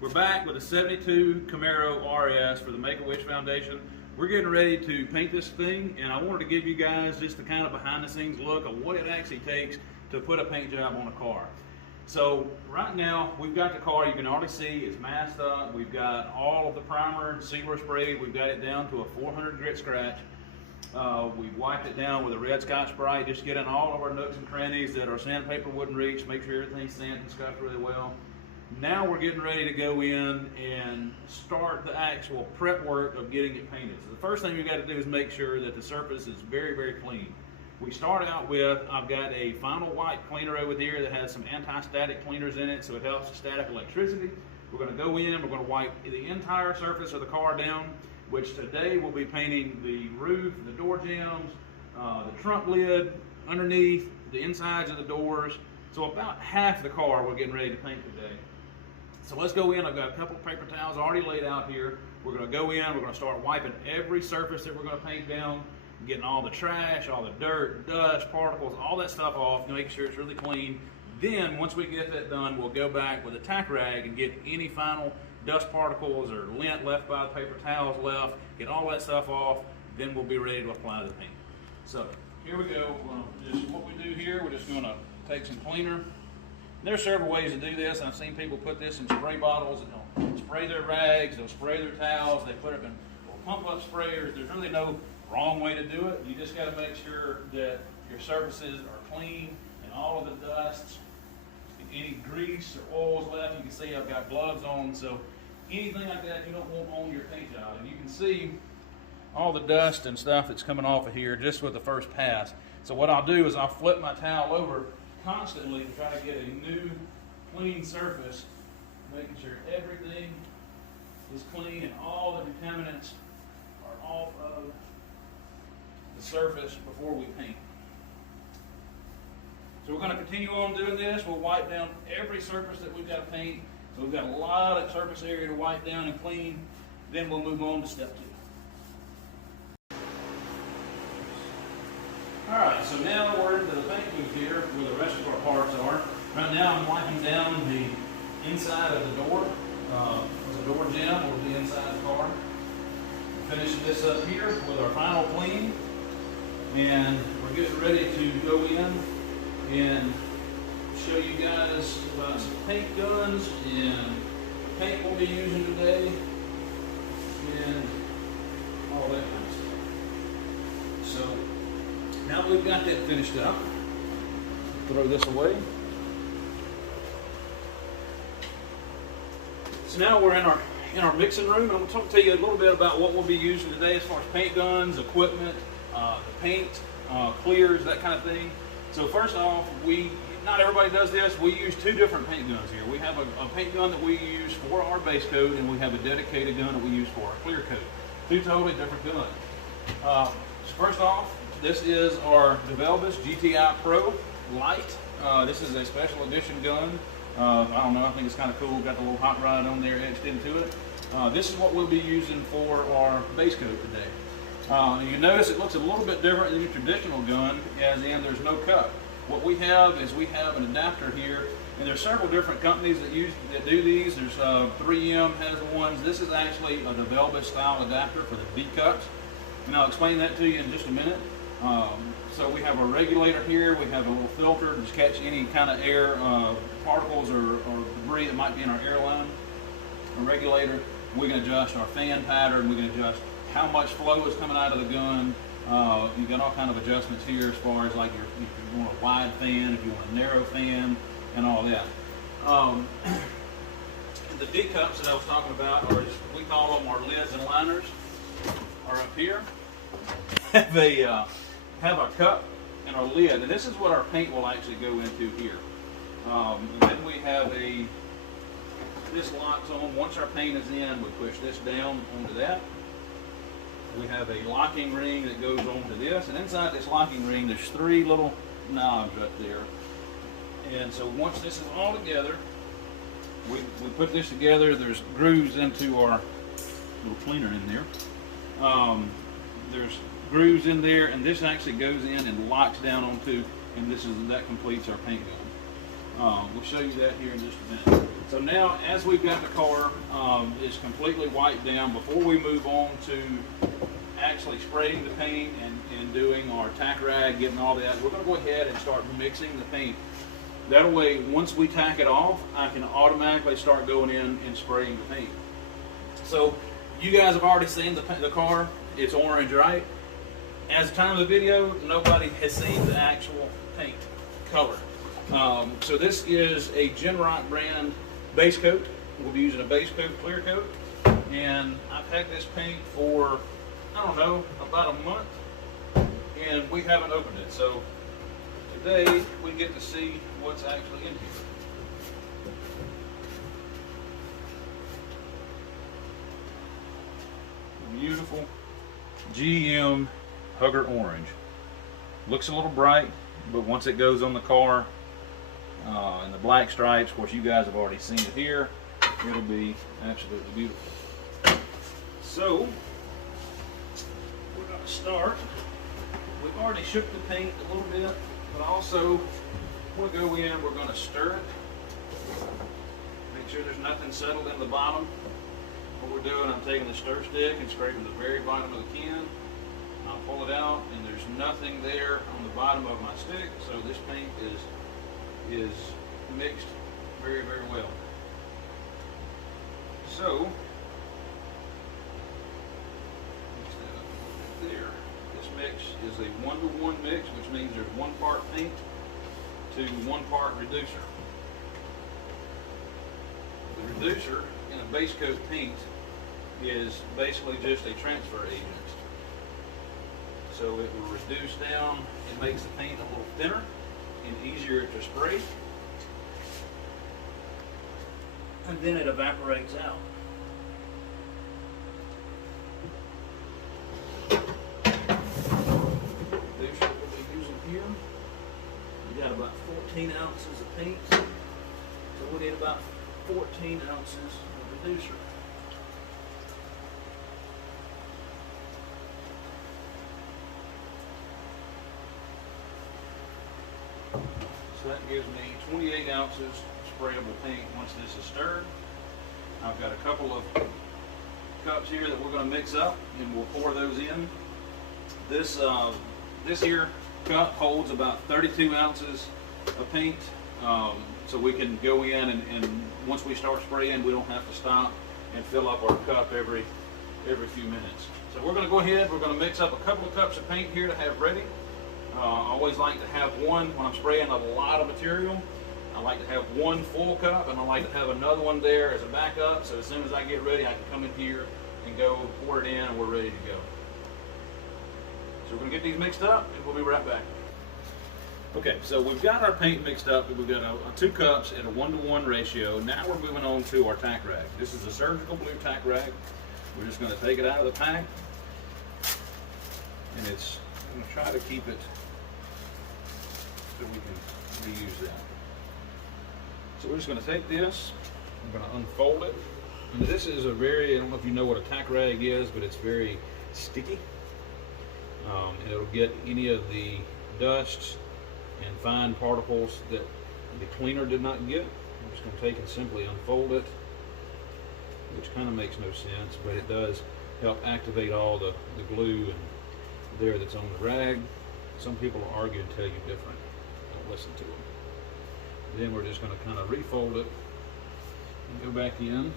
We're back with a 72 Camaro RS for the Make-A-Wish Foundation. We're getting ready to paint this thing, and I wanted to give you guys just the kind of behind the scenes look of what it actually takes to put a paint job on a car. So right now we've got the car, you can already see it's masked up. We've got all of the primer and sealer sprayed. We've got it down to a 400 grit scratch. We've wiped it down with a red Scotch Brite, just get in all of our nooks and crannies that our sandpaper wouldn't reach, make sure everything's sanded and scuffed really well. Now we're getting ready to go in and start the actual prep work of getting it painted. So the first thing we got to do is make sure that the surface is very, very clean. We start out with, I've got a final white cleaner over here that has some anti-static cleaners in it, so it helps with static electricity. We're going to go in, we're going to wipe the entire surface of the car down, which today we'll be painting the roof, the door jambs, the trunk lid, underneath, the insides of the doors. So about half the car we're getting ready to paint today. So let's go in. I've got a couple of paper towels already laid out here. We're going to go in, we're going to start wiping every surface that we're going to paint down, getting all the trash, all the dirt, dust, particles, all that stuff off, making sure it's really clean. Then once we get that done, we'll go back with a tack rag and get any final dust particles or lint left by the paper towels left, get all that stuff off, then we'll be ready to apply the paint. So here we go. Just what we do here, we're just going to take some cleaner. There's several ways to do this. I've seen people put this in spray bottles and they'll spray their rags, they'll spray their towels, they put it in pump up sprayers. There's really no wrong way to do it. You just got to make sure that your surfaces are clean and all of the dusts, any grease or oils left. You can see I've got gloves on, so anything like that you don't want on your paint job. And you can see all the dust and stuff that's coming off of here just with the first pass. So what I'll do is I'll flip my towel over constantly to try to get a new clean surface, making sure everything is clean and all the contaminants are off of the surface before we paint. So we're going to continue on doing this. We'll wipe down every surface that we've got to paint. So we've got a lot of surface area to wipe down and clean. Then we'll move on to step 2. Alright, so now we're into the paint booth here where the rest of our parts are. Right now I'm wiping down the inside of the door. The door jamb will be inside the car. We're finishing this up here with our final clean. And we're getting ready to go in and show you guys about some paint guns and paint we'll be using today and all that kind of stuff. So now we've got that finished up, throw this away. So now we're in our mixing room, and I'm going to tell you a little bit about what we'll be using today as far as paint guns, equipment, the paint, clears, that kind of thing. So first off, not everybody does this. We use 2 different paint guns here. We have a paint gun that we use for our base coat, and we have a dedicated gun that we use for our clear coat. 2 totally different guns. So first off, this is our DeVelvis GTI Pro Light. This is a special edition gun. I don't know, I think it's kind of cool. Got the little hot rod on there etched into it. This is what we'll be using for our base coat today. You notice it looks a little bit different than your traditional gun, as in there's no cup. What we have is we have an adapter here, and there's several different companies that do these. There's 3M has the ones. This is actually a Velvet style adapter for the V cups, and I'll explain that to you in just a minute. So we have a regulator here. We have a little filter to catch any kind of air particles or debris that might be in our air line. A regulator. We can adjust our fan pattern. We can adjust how much flow is coming out of the gun. You've got all kind of adjustments here as far as like if you want a wide fan, if you want a narrow fan, and all that. The D cups that I was talking about, or we call them our lids and liners, are up here. Have our cup and our lid, and this is what our paint will actually go into here. And then we have this locks on. Once our paint is in, we push this down onto that. We have a locking ring that goes onto this, and inside this locking ring there's 3 little knobs right there. And so once this is all together, we put this together. There's grooves into our little cleaner in there. There's grooves in there, and this actually goes in and locks down onto, and that completes our paint gun. We'll show you that here in just a minute. So now, as we've got the car is completely wiped down, before we move on to actually spraying the paint and doing our tack rag, getting all that, we're going to go ahead and start mixing the paint. That way, once we tack it off, I can automatically start going in and spraying the paint. So you guys have already seen the car. It's orange, right? As the time of the video, nobody has seen the actual paint color. So this is a Genrock brand base coat. We'll be using a base coat, clear coat. And I've had this paint for, I don't know, about a month. And we haven't opened it. So today we get to see what's actually in here. Beautiful GM Hugger Orange. Looks a little bright, but once it goes on the car and the black stripes, of course you guys have already seen it here, it'll be absolutely beautiful. So we're going to start. We've already shook the paint a little bit, but also we'll go in, we're going to stir it. Make sure there's nothing settled in the bottom. What we're doing, I'm taking the stir stick and scraping the very bottom of the can. I'll pull it out, and there's nothing there on the bottom of my stick, so this paint is mixed very, very well. So, mix that up a little bit there. This mix is a 1-to-1 mix, which means there's 1 part paint to 1 part reducer. The reducer in a base coat paint is basically just a transfer agent. So it will reduce down, it makes the paint a little thinner and easier to spray. And then it evaporates out. Reducer we'll be using here. We got about 14 ounces of paint. So we need about 14 ounces of reducer. So that gives me 28 ounces sprayable paint once this is stirred. I've got a couple of cups here that we're going to mix up, and we'll pour those in. This here cup holds about 32 ounces of paint, so we can go in and once we start spraying, we don't have to stop and fill up our cup every few minutes. So we're going to go ahead, we're going to mix up a couple of cups of paint here to have ready. I always like to have one, when I'm spraying a lot of material, I like to have one full cup, and I like to have another one there as a backup, so as soon as I get ready, I can come in here and go pour it in, and we're ready to go. So we're going to get these mixed up, and we'll be right back. Okay, so we've got our paint mixed up. We've got 2 cups at a 1-to-1 ratio. Now we're moving on to our tack rag. This is a surgical blue tack rag. We're just going to take it out of the pack, and I'm going to try to keep it so we can reuse that. So we're just going to take this, I'm going to unfold it. And this is I don't know if you know what a tack rag is, but it's very sticky. and it'll get any of the dusts and fine particles that the cleaner did not get. I'm just going to take and simply unfold it, which kind of makes no sense, but it does help activate all the glue and there that's on the rag. Some people will argue and tell you different. Don't listen to them. Then we're just going to kind of refold it and go back in.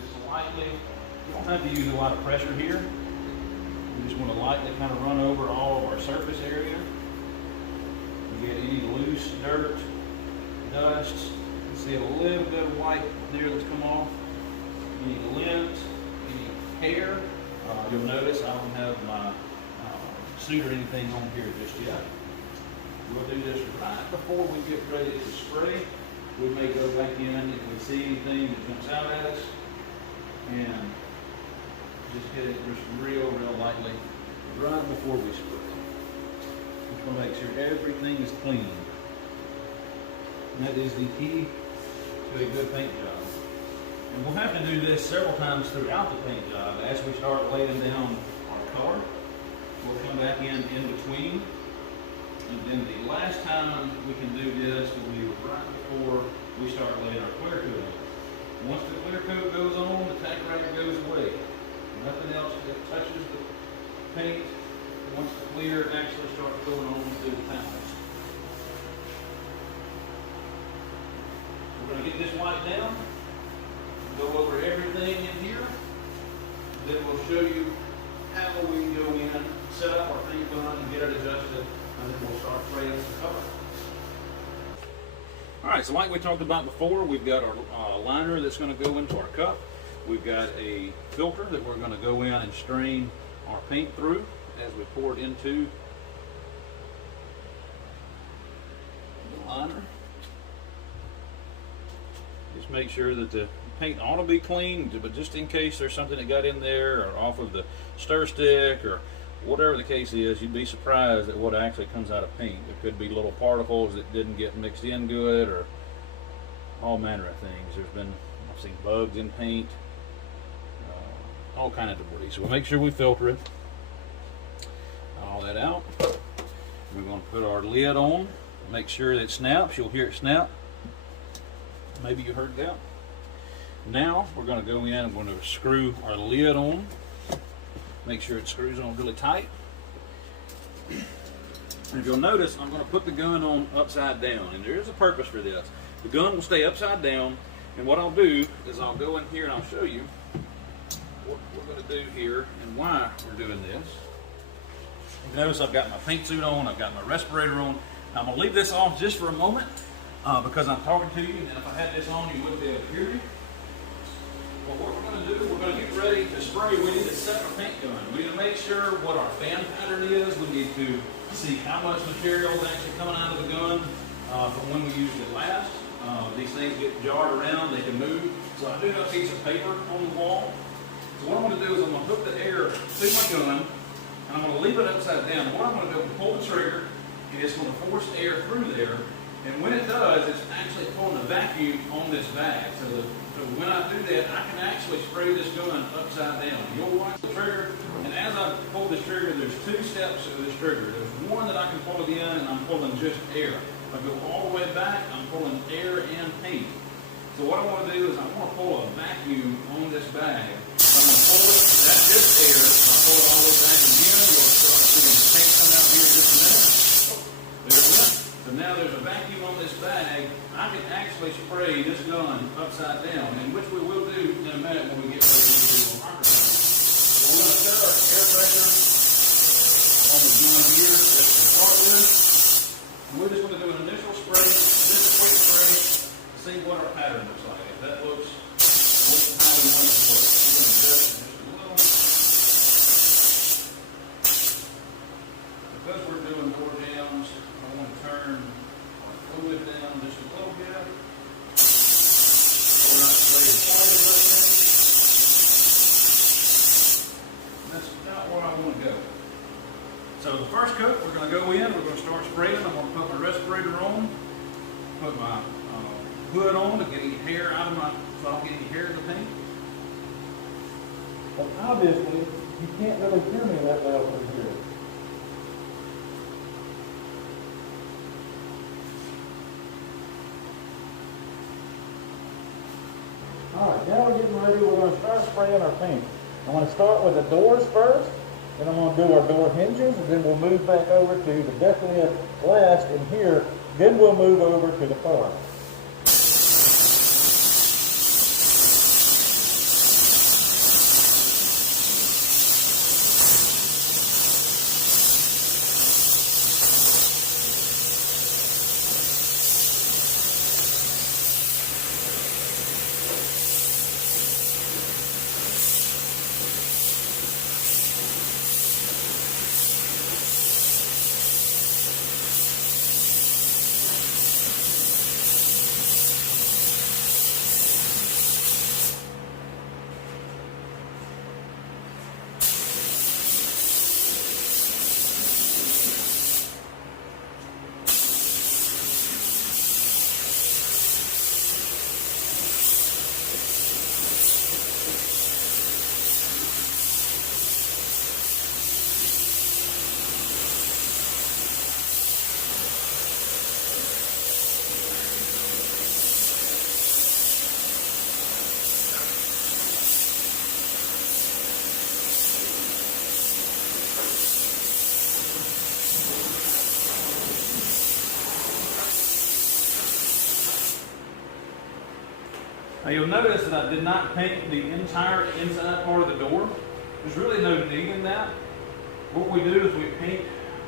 Just lightly, you don't have to use a lot of pressure here. We just want to lightly kind of run over all of our surface area. You get any loose dirt, dust, see a little bit of white there that's come off, any lint, any hair. You'll notice I don't have my suit or anything on here just yet. We'll do this right before we get ready to spray. We may go back in if we see anything that jumps out at us and just get it just real lightly right before we spray. Just want to make sure everything is clean. And that is the key to a good paint job. And we'll have to do this several times throughout the paint job. As we start laying down our color, we'll come back in between. And then the last time we can do this will be right before we start laying our clear coat on. Once the clear coat goes on, the tack rag goes away. Nothing else that touches the paint once the clear actually starts going on through the panels. We're going to get this white down, go over everything in here, then we'll show you how we can go in, set up our paint gun and get it adjusted, and then we'll start spraying some color. Alright, so like we talked about before, we've got our liner that's going to go into our cup. We've got a filter that we're going to go in and strain our paint through as we pour it into the liner. Just make sure that the paint ought to be clean, but just in case there's something that got in there or off of the stir stick or whatever the case is, you'd be surprised at what actually comes out of paint. There could be little particles that didn't get mixed in good or all manner of things. I've seen bugs in paint, all kind of debris. So we'll make sure we filter it, all that out. We're going to put our lid on, make sure that it snaps. You'll hear it snap. Maybe you heard that. Now we're going to go in and we're going to screw our lid on. Make sure it screws on really tight. And you'll notice I'm going to put the gun on upside down, and there is a purpose for this. The gun will stay upside down, and what I'll do is I'll go in here and I'll show you what we're going to do here and why we're doing this. You notice I've got my paint suit on, I've got my respirator on. I'm going to leave this off just for a moment because I'm talking to you, and if I had this on, you wouldn't be able to hear me. Well, what we're going to do, we're going to get ready to spray. We need to set our paint gun. We need to make sure what our fan pattern is. We need to see how much material is actually coming out of the gun from when we used it last. These things get jarred around, they can move. So I do have a piece of paper on the wall. So what I'm going to do is I'm going to hook the air to my gun, and I'm going to leave it upside down. What I'm going to do is pull the trigger, and it's going to force air through there. And when it does, it's actually pulling a vacuum on this bag. So when I do that, I can actually spray this gun upside down. You'll watch the trigger, and as I pull this trigger, there's two steps to this trigger. There's one that I can pull it in, and I'm pulling just air. If I go all the way back, I'm pulling air and paint. So what I want to do is I want to pull a vacuum on this bag. So I'm going to pull it, that's just air. If I pull it all the way back again, you'll start seeing the paint come out here in just a minute. There it went. So now there's a vacuum on this bag. I can actually spray this gun upside down, and which we will do in a minute when we get ready to do the microphone. So we're going to set our air pressure on the gun here just to start with. And we're just going to do an initial spray, just a quick spray, to see what our pattern looks like. If that looks how we want it to look. We're going to adjust it just a little. Because we're doing more jams, I want to turn our fluid down just a little bit. So we're not spraying quite as much. And that's about where I want to go. So the first coat, we're going to go in, we're going to start spraying. I'm going to put my respirator on, put my hood on to get any hair out of my, so I don't get any hair in the paint. But obviously, You can't really hear me that well from here. Alright, now we're getting ready. We're going to start spraying our paint. I'm going to start with the doors first, then I'm going to do our door hinges, and then we'll move back over to the deck lid last in here, then we'll move over to the car. Now you'll notice that I did not paint the entire inside part of the door. There's really no need in that. What we do is we paint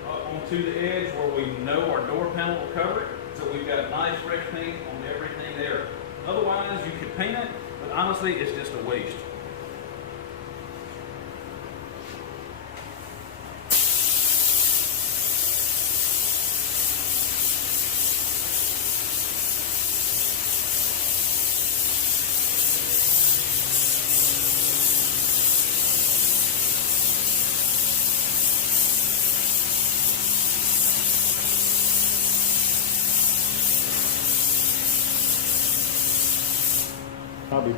onto the edge where we know our door panel will cover it, so we've got nice fresh paint on everything there. Otherwise, you could paint it, but honestly, it's just a waste. I'll be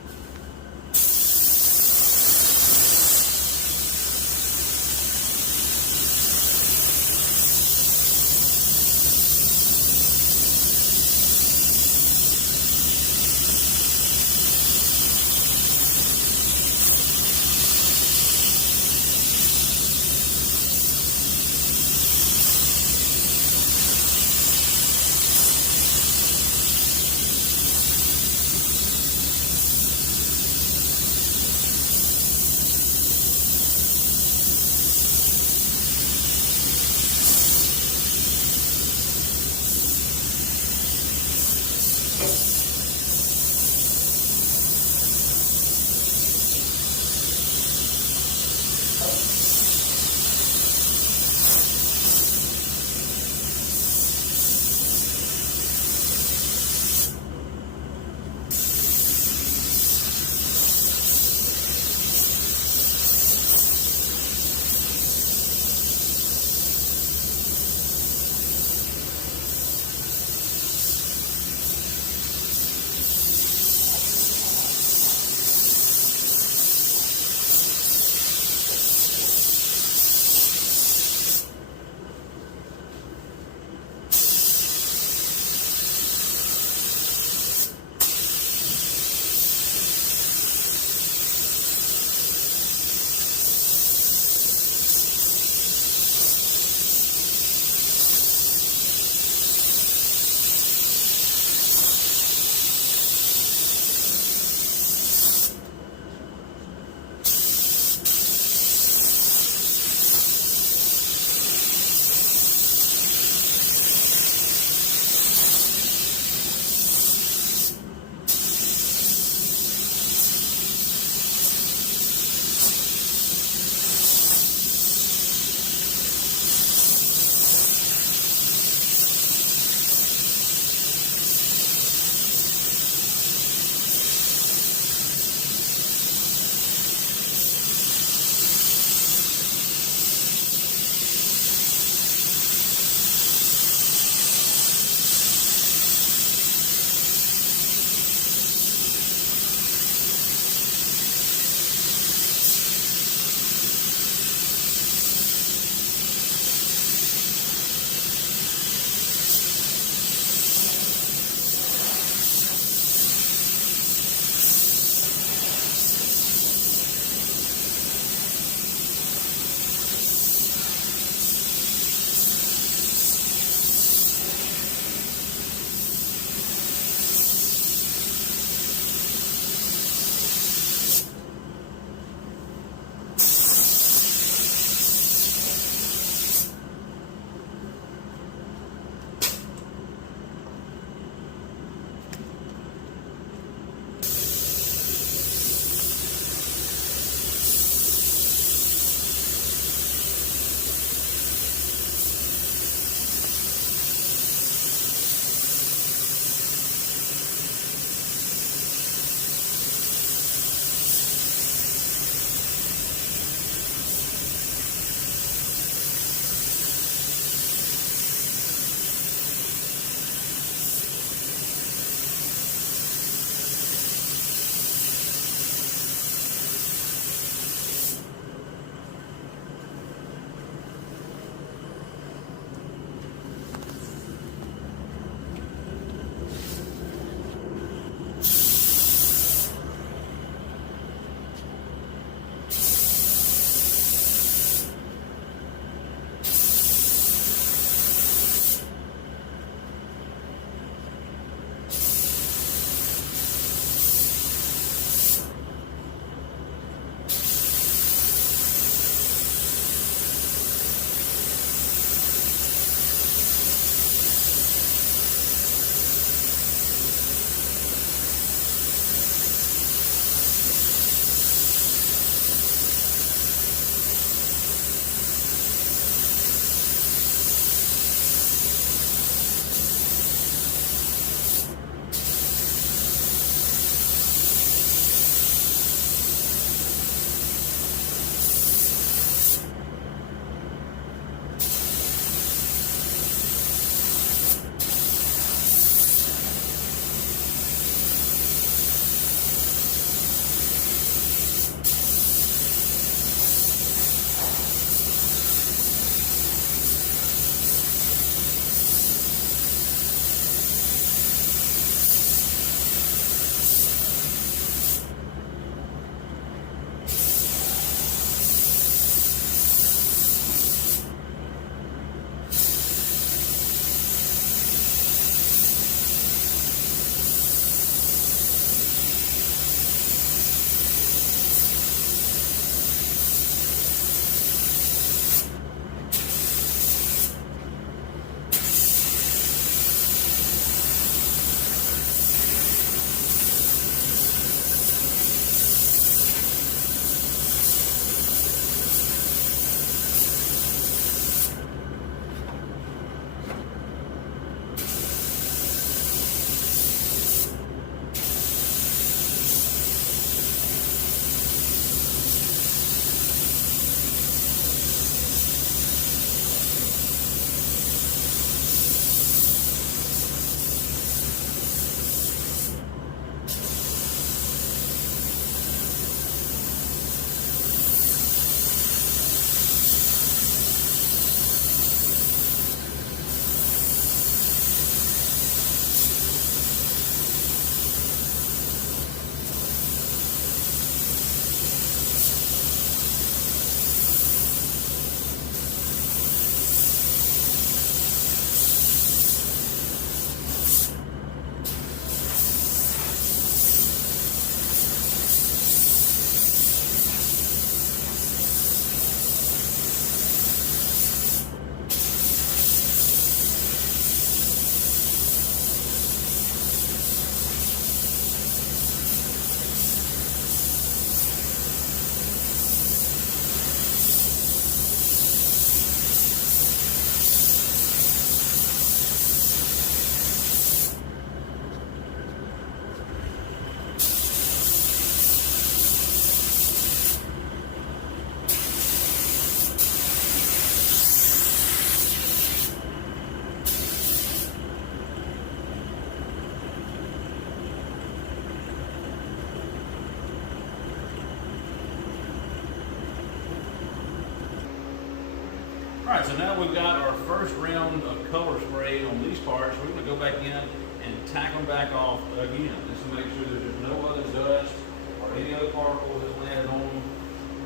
now we've got our first round of color spray on these parts. We're going to go back in and tack them back off again, just to make sure that there's no other dust or any other particles that's landed on them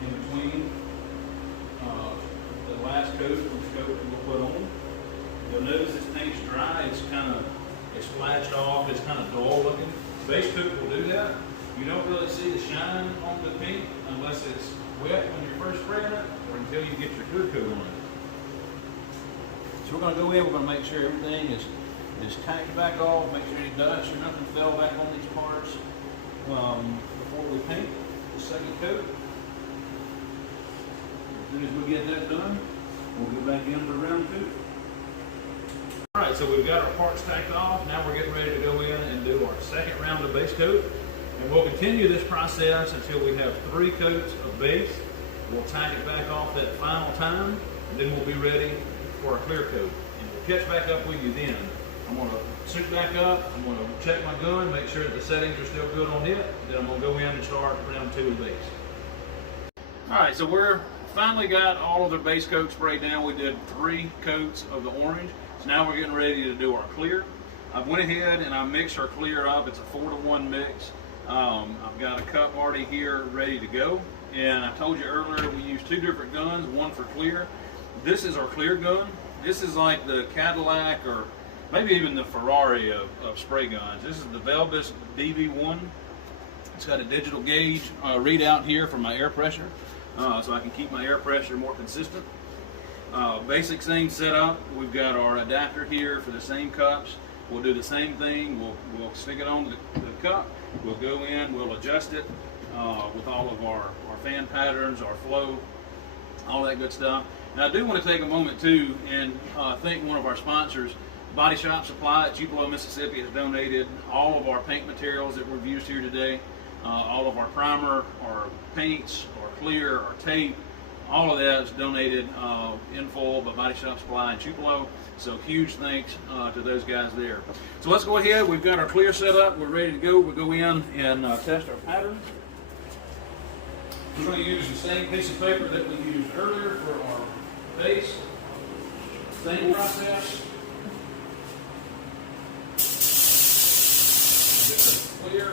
in between the last coat and the coat that we'll put on. You'll notice this paint's dry. It's splashed off. It's kind of dull looking. Base coat will do that. You don't really see the shine on the paint unless it's wet when you're first spraying it or until you get your good coat on it. So we're going to go in, we're going to make sure everything is tacked back off, make sure any dust or nothing fell back on these parts before we paint the second coat. As soon as we get that done, we'll go back in for round 2. Alright, so we've got our parts tacked off. Now we're getting ready to go in and do our second round of base coat. And we'll continue this process until we have 3 coats of base. We'll tack it back off that final time, and then we'll be ready for a clear coat. And we'll catch back up with you then. I'm going to suit back up, I'm going to check my gun, make sure that the settings are still good on it, then I'm going to go in and start round 2 of base. Alright, so we're finally got all of the base coat sprayed down. We did 3 coats of the orange. So now we're getting ready to do our clear. I went ahead and I mixed our clear up. It's a 4-to-1 mix. I've got a cup already here ready to go. And I told you earlier we use 2 different guns, one for clear. This is our clear gun. This is like the Cadillac or maybe even the Ferrari of spray guns. This is the Velbus DV1. It's got a digital gauge readout here for my air pressure, so I can keep my air pressure more consistent. Basic thing set up. We've got our adapter here for the same cups. We'll do the same thing. We'll stick it on the cup. We'll go in, we'll adjust it with all of our fan patterns, our flow, all that good stuff. And I do want to take a moment too and thank one of our sponsors, Body Shop Supply at Tupelo, Mississippi, has donated all of our paint materials that we've used here today. All of our primer, our paints, our clear, our tape, all of that is donated in full by Body Shop Supply in Tupelo. So huge thanks to those guys there. So let's go ahead. We've got our clear set up. We're ready to go. We'll go in and test our pattern. We're going to use the same piece of paper that we used earlier for our base. Same process. Get the clear.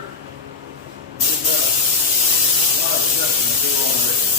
We've got a lot of adjusting to do already.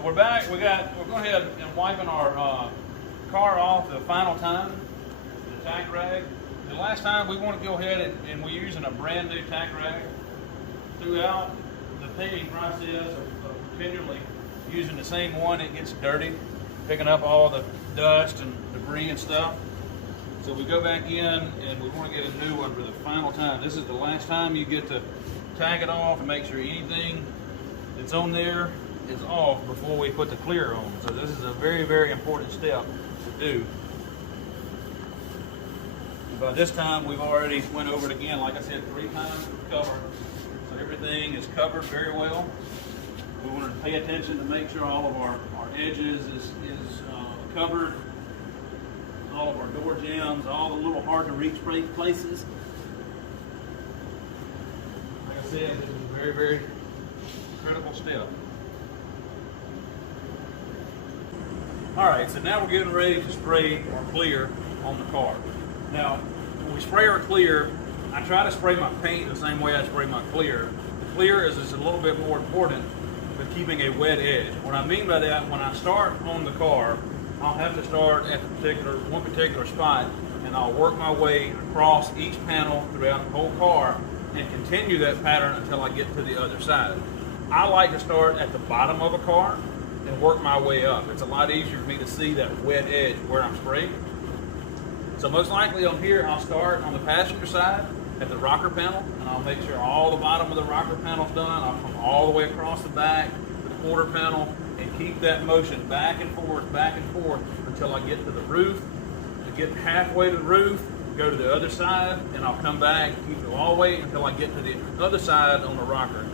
So we're back. We're going ahead and wiping our car off the final time, the tack rag. The last time we want to go ahead and we're using a brand new tack rag. Throughout the painting process of continually using the same one, it gets dirty, picking up all the dust and debris and stuff. So we go back in and we want to get a new one for the final time. This is the last time you get to tag it off and make sure anything that's on there is off before we put the clear on. So this is a very, very important step to do. By this time we've already went over it again, like I said, 3 times cover. So everything is covered very well. We want to pay attention to make sure all of our edges is covered. All of our door jambs, all the little hard to reach places. Like I said, this is a very, very critical step. Alright, so now we're getting ready to spray our clear on the car. Now, when we spray our clear, I try to spray my paint the same way I spray my clear. The clear is a little bit more important than keeping a wet edge. What I mean by that, when I start on the car, I'll have to start at one particular spot, and I'll work my way across each panel throughout the whole car and continue that pattern until I get to the other side. I like to start at the bottom of a car and work my way up. It's a lot easier for me to see that wet edge where I'm spraying. So most likely on here, I'll start on the passenger side at the rocker panel, and I'll make sure all the bottom of the rocker panel's done. I'll come all the way across the back to the quarter panel and keep that motion back and forth until I get to the roof. To get halfway to the roof, go to the other side, and I'll come back, keep it all the way until I get to the other side on the rocker.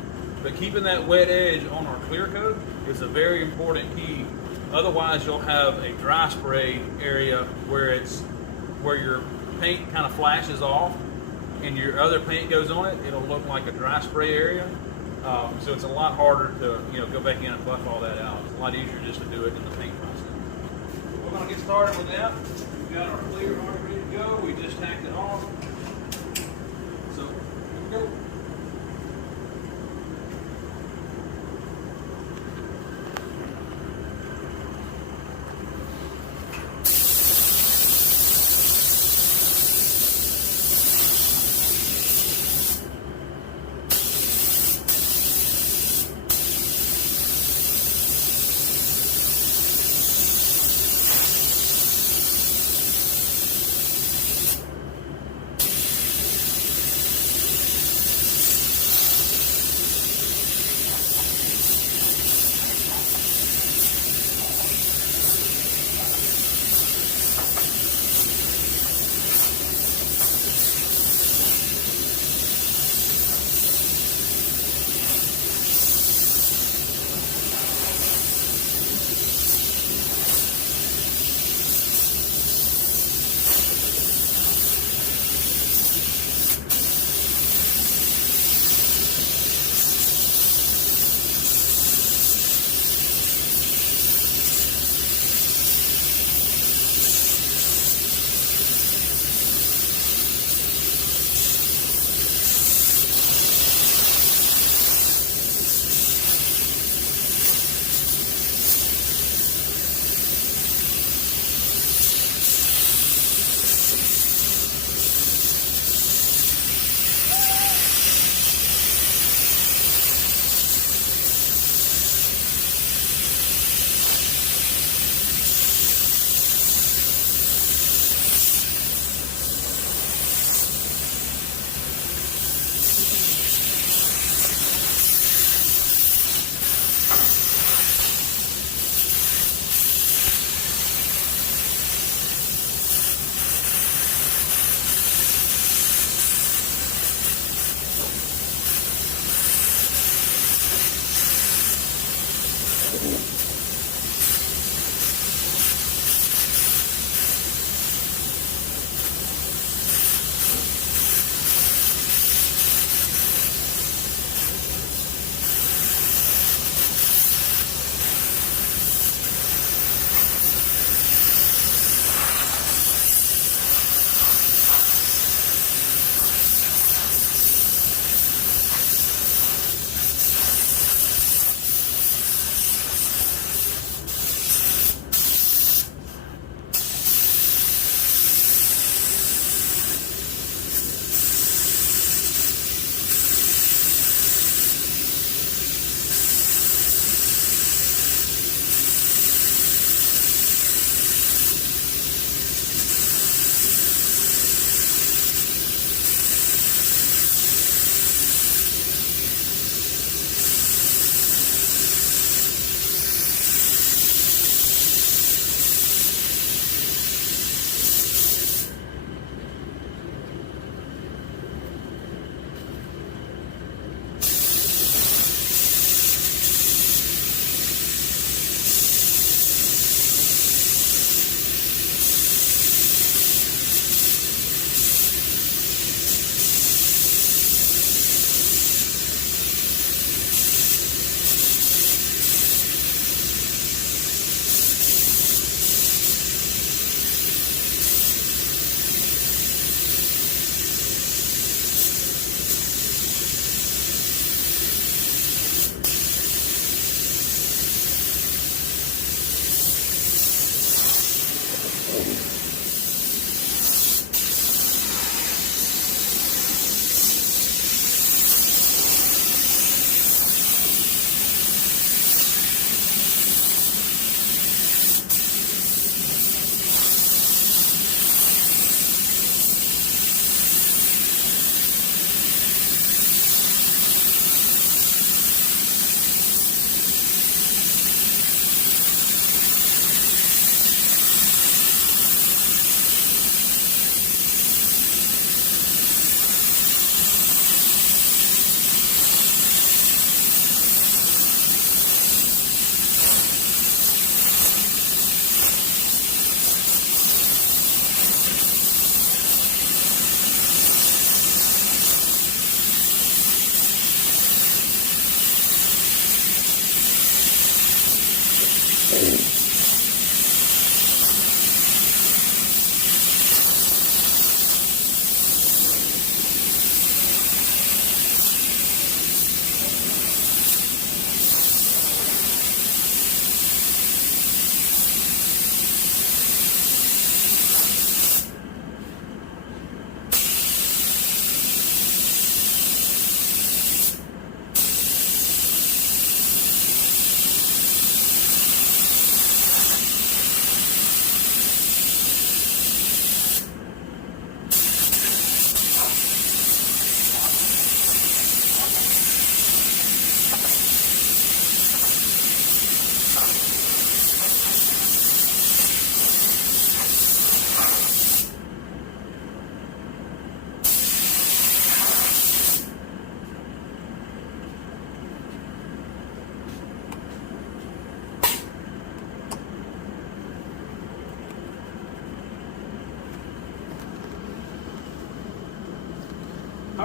But keeping that wet edge on our clear coat is a very important key. Otherwise, you'll have a dry spray area where your paint kind of flashes off and your other paint goes on it. It'll look like a dry spray area. So it's a lot harder to go back in and buff all that out. It's a lot easier just to do it in the paint process. We're going to get started with that. We've got our clear already ready to go. We just tacked it off. So here we go.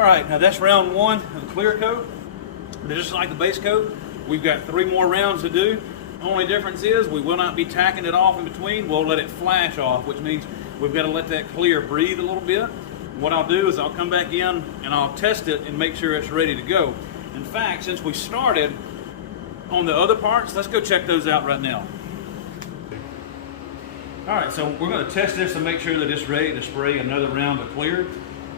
All right, now that's round one of the clear coat. Just like the base coat, we've got 3 more rounds to do. Only difference is we will not be tacking it off in between. We'll let it flash off, which means we've got to let that clear breathe a little bit. What I'll do is I'll come back in and I'll test it and make sure it's ready to go. In fact, since we started on the other parts, let's go check those out right now. All right, so we're going to test this to make sure that it's ready to spray another round of clear.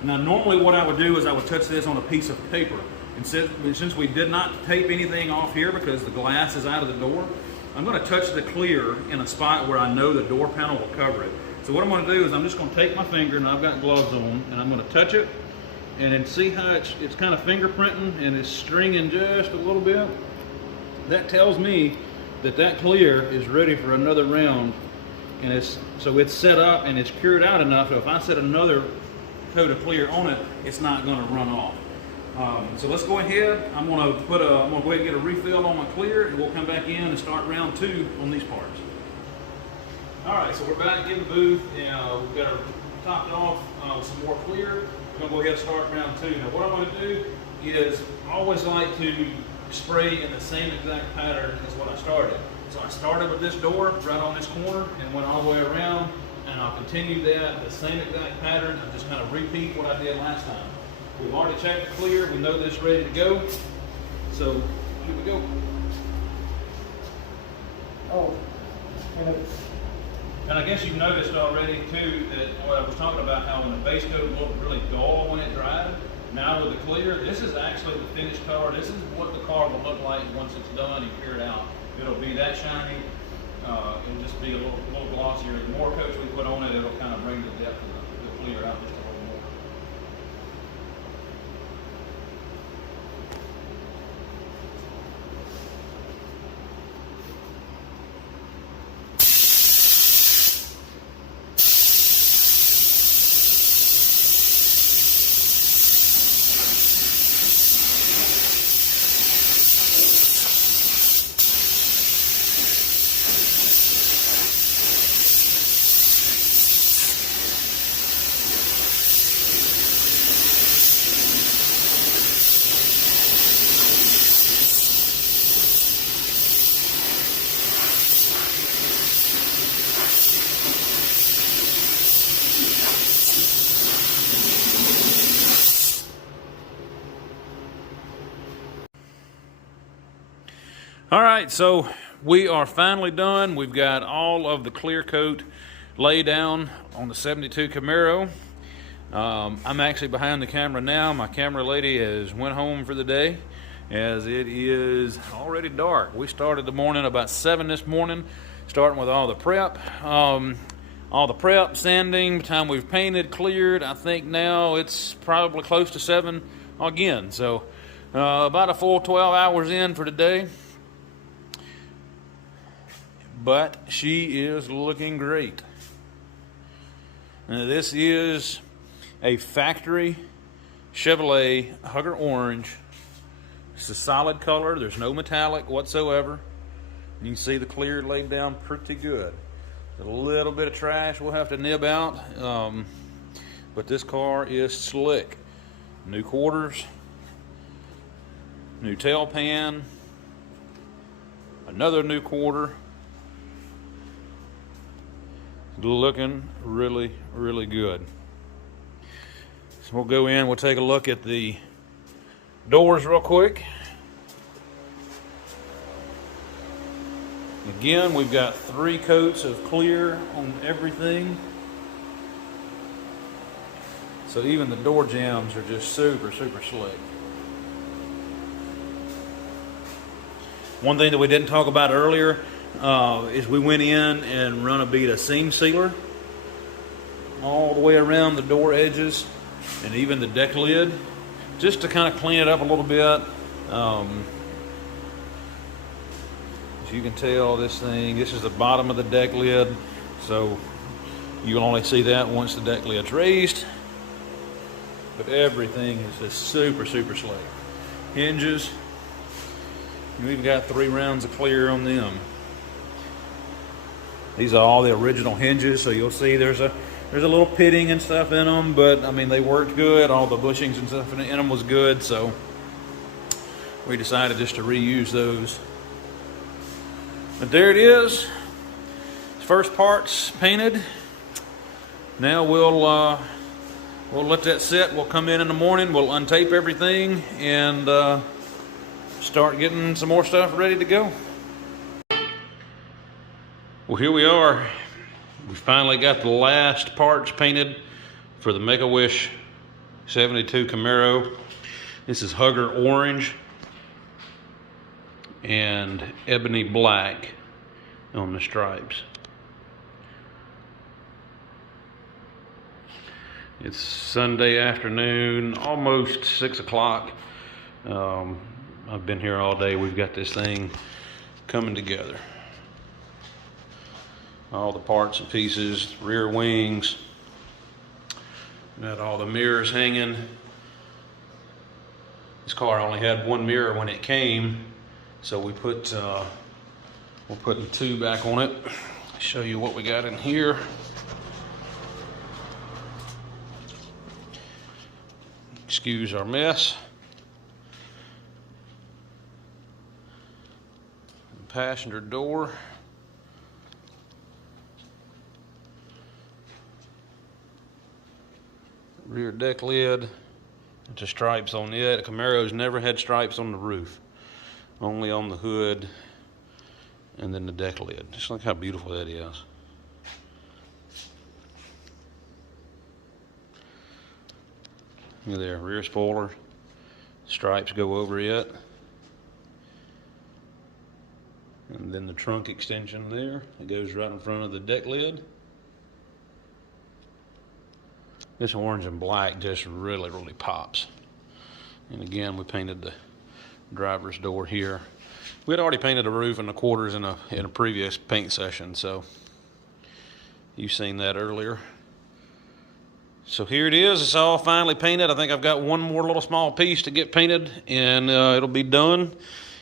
Now, normally what I would do is I would touch this on a piece of paper. And since we did not tape anything off here because the glass is out of the door, I'm going to touch the clear in a spot where I know the door panel will cover it. So what I'm going to do is I'm just going to take my finger, and I've got gloves on, and I'm going to touch it and then see how it's kind of fingerprinting and it's stringing just a little bit. That tells me that that clear is ready for another round, and so it's set up and it's cured out enough that if I set another coat of clear on it, it's not going to run off. So let's go ahead. I'm going to go ahead and get a refill on my clear, and we'll come back in and start round 2 on these parts. All right, so we're back in the booth, and we've got to top it off with some more clear. We're going to go ahead and start round 2. Now, what I'm going to do is I always like to spray in the same exact pattern as what I started. So I started with this door right on this corner and went all the way around, and I'll continue that, the same exact pattern, and just kind of repeat what I did last time. We've already checked the clear. We know this is ready to go. So here we go. Oh, and I guess you've noticed already too that what I was talking about, how when the base coat looked really dull when it dried. Now with the clear, this is actually the finished color. This is what the car will look like once it's done and cured out. It'll be that shiny. It'll just be a little glossier. The more coats we put on it, it'll kind of bring the depth of the clear out just a little more. All right, so we are finally done. We've got all of the clear coat laid down on the 72 Camaro. I'm actually behind the camera now. My camera lady has went home for the day as it is already dark. We started the morning about 7 this morning, starting with all the prep. Sanding, by the time we've painted, cleared, I think now it's probably close to 7 again. So about a full 12 hours in for today. But she is looking great. Now, this is a factory Chevrolet Hugger Orange. It's a solid color. There's no metallic whatsoever. You can see the clear laid down pretty good. A little bit of trash we'll have to nib out. But this car is slick. New quarters. New tail pan. Another new quarter. Looking really, really good. So we'll go in, we'll take a look at the doors real quick. Again, we've got 3 coats of clear on everything. So even the door jambs are just super, super slick. One thing that we didn't talk about earlier is we went in and run a bead of seam sealer all the way around the door edges and even the deck lid, just to kind of clean it up a little bit. As you can tell, this is the bottom of the deck lid, so you'll only see that once the deck lid's raised. But everything is just super, super slick. Hinges, we've got 3 rounds of clear on them. These are all the original hinges, so you'll see there's a There's a little pitting and stuff in them, but I mean, they worked good. All the bushings and stuff in them was good, so we decided just to reuse those. But there it is. First part's painted. Now we'll let that sit. We'll come in the morning. We'll untape everything and start getting some more stuff ready to go. Well, here we are. We finally got the last parts painted for the Make-A-Wish 72 Camaro. This is Hugger Orange and Ebony Black on the stripes. It's Sunday afternoon, almost 6 o'clock. I've been here all day. We've got this thing coming together. All the parts and pieces, rear wings, got all the mirrors hanging. This car only had one mirror when it came, so we're putting two back on it. Show you what we got in here. Excuse our mess. Passenger door. Rear deck lid. Just stripes on it. Camaro's never had stripes on the roof, only on the hood and then the deck lid. Just look how beautiful that is. Look there, rear spoiler. Stripes go over it. And then the trunk extension there. It goes right in front of the deck lid. This orange and black just really, really pops. And again, we painted the driver's door here. We had already painted the roof and the quarters in a previous paint session, so you've seen that earlier. So here it is. It's all finally painted. I think I've got one more little small piece to get painted, and it'll be done.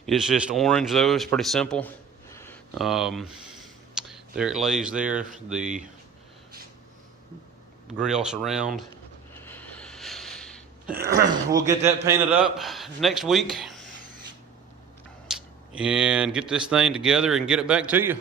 It's just orange, though. It's pretty simple. There it lays there. The grill surround. We'll get that painted up next week and get this thing together and get it back to you.